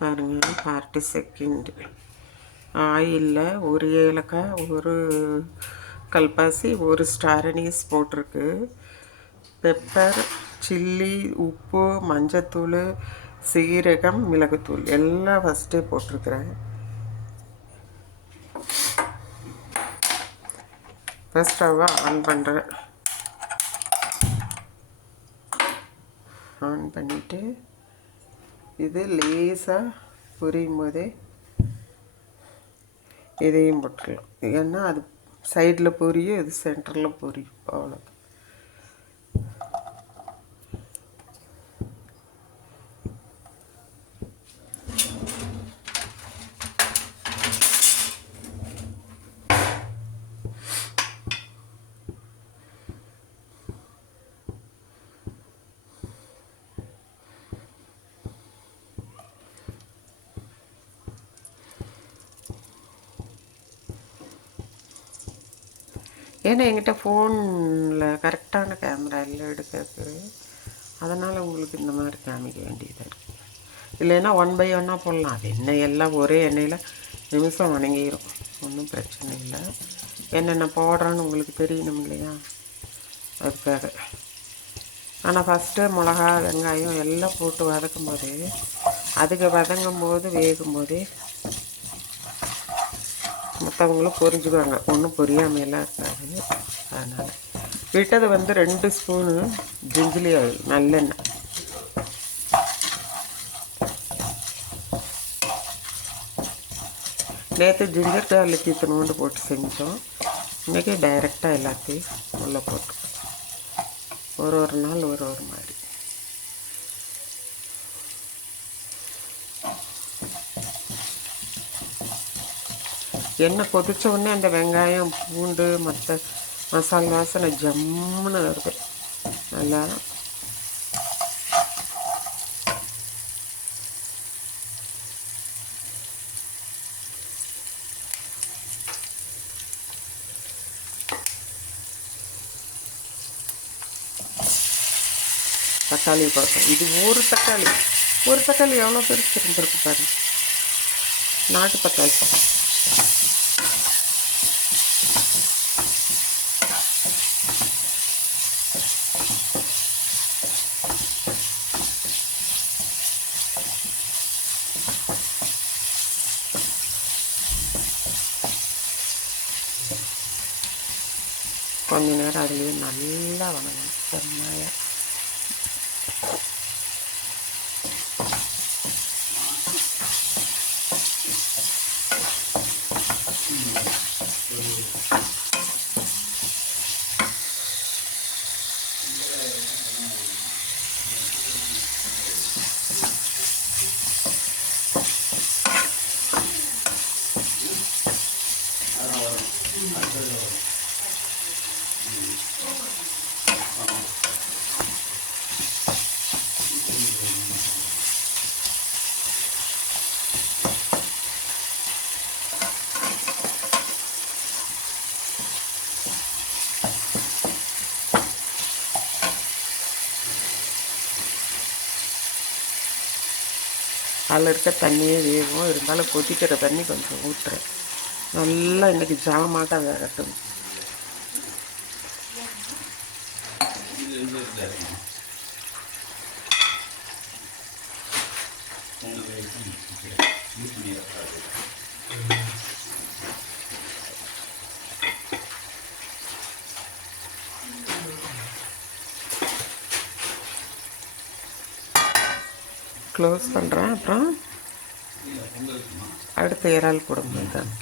பாருங்கள் 40 செகண்ட். ஆயிலில் ஒரு ஏலக்காய், ஒரு கல்பாசி, ஒரு ஸ்டார் அனீஸ் போட்டிருக்கு. பெப்பர், சில்லி, உப்பு, மஞ்சத்தூள், சீரகம், மிளகுத்தூள் எல்லாம் ஃபஸ்ட்டே போட்டிருக்கிறேன். ஃபஸ்ட் ஸ்டவ்வை ஆன் பண்ணுறேன். ஆன் பண்ணிவிட்டு இது லேசாக பொரியும் போதே இதையும் போட்டுக்கலாம். ஏன்னா அது சைடில் பொரியும், இது சென்டரில் பொரியும், அவ்வளோ. ஏன்னா என்கிட்ட ஃபோனில் கரெக்டான கேமரா இல்லை எடுக்கிறது, அதனால் உங்களுக்கு இந்த மாதிரி காமிக்க வேண்டியதாக இருக்குது. இல்லைன்னா 1 by 1 போடலாம். அது எண்ணெய் எல்லாம் ஒரே எண்ணெயில் நிமிஷம் வணங்கிடும், ஒன்றும் பிரச்சனை இல்லை. என்னென்ன போடுறோன்னு உங்களுக்கு தெரியணும் இல்லையா, அதுக்காக. ஆனால் ஃபஸ்ட்டு மிளகா, வெங்காயம் எல்லாம் போட்டு வதக்கும் போது, அதுக்கு வதங்கும் போது வேகும் போதே மற்றவங்களும் பொரிஞ்சுக்குவாங்க, ஒன்றும் பொரியாமையெல்லாம் இருக்காது. அதனால் விட்டது 2 ஸ்பூனு ஜிஞ்சிலி ஆயில், நல்லெண்ணெய். நேற்று ஜிஞ்சர் கார்லிக் இத்தனோண்டு போட்டு செஞ்சோம். இன்றைக்கி டைரெக்டாக எல்லாத்தையும் உள்ளே போட்டு ஒரு நாள் ஒரு மாதிரி. எண்ணெய் கொதித்த உடனே அந்த வெங்காயம், பூண்டு, மற்ற மசாலா வாசனை ஜம்முன்னு வருது நல்லா. தக்காளி பார்த்தோம். இது ஒரு தக்காளி எவ்வளோ பெருசு இருந்திருக்கு பாரு, நாட்டு தக்காளி. கொஞ்ச நேரம் அதுலேயே நல்லா வணங்கணும் செம்மையாக. அதில் இருக்க தண்ணியே வேகும், இருந்தாலும் கொதிக்கிற தண்ணி கொஞ்சம் ஊற்றுறேன். நல்லா இன்றைக்கி ஜாமாட்டாக வேகட்டும். க்ளோஸ் பண்ணுறேன். அப்புறம் அடுத்த இறால் போடும்போது தான்